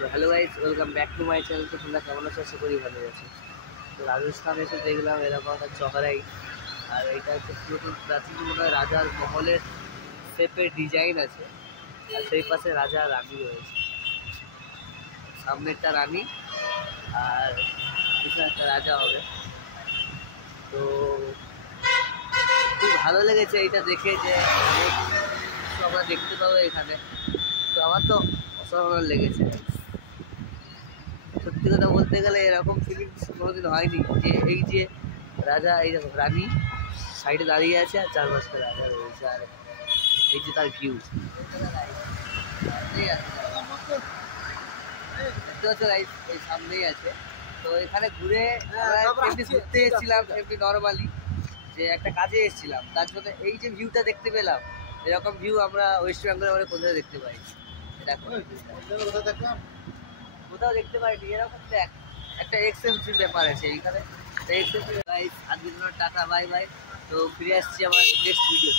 তো hello guys, welcome back to my channel. তো তোমরা কেমন আছো? আশা করি ভালো আছো। তো রাজস্থান এসে দেখলাম এরকম একটা চহরাই, আর এইটা হচ্ছে পুরাতন প্রাচীন মনে হয় রাজার মহলের শেপের ডিজাইন আছে, আর সেই পাশে রাজা রানী রয়েছে। সামনে একটা রানী আর পিছনে একটা রাজা হবে। তো খুব ভালো লেগেছে এইটা দেখে, যে অনেক কিছু আমরা দেখতে পাবো এখানে। তো আমার তো অসাধারণ লেগেছে। সত্যি কথা বলতে গেলে এরকম ফিলিংস কোনোদিন হয়নি, যে এই যে রাজা, এই দেখো রানী সাইডে দাঁড়িয়ে আছে আর চারপাশে রাজা রয়েছে, আর এই যে তার ভিউ দেখতে পাচ্ছ গাইস, এই সামনেই আছে। তো এখানে ঘুরে এমনি ঘুরতে এসেছিলাম, এমনি নর্মালি যে একটা কাজে এসেছিলাম, তার জন্য এই যে ভিউটা দেখতে পেলাম, এরকম ভিউ আমরা ওয়েস্ট বেঙ্গলে আমরা কোথাও দেখতে পাই। দেখো কোথাও দেখতে পাইনি এরকম। দেখ, একটা এক্সপেন্সিভ ব্যাপার আছে এইখানে। আজকের জন্য টাটা, বাই বাই। তো ফিরে আসছি আমার নেক্সট ভিডিও।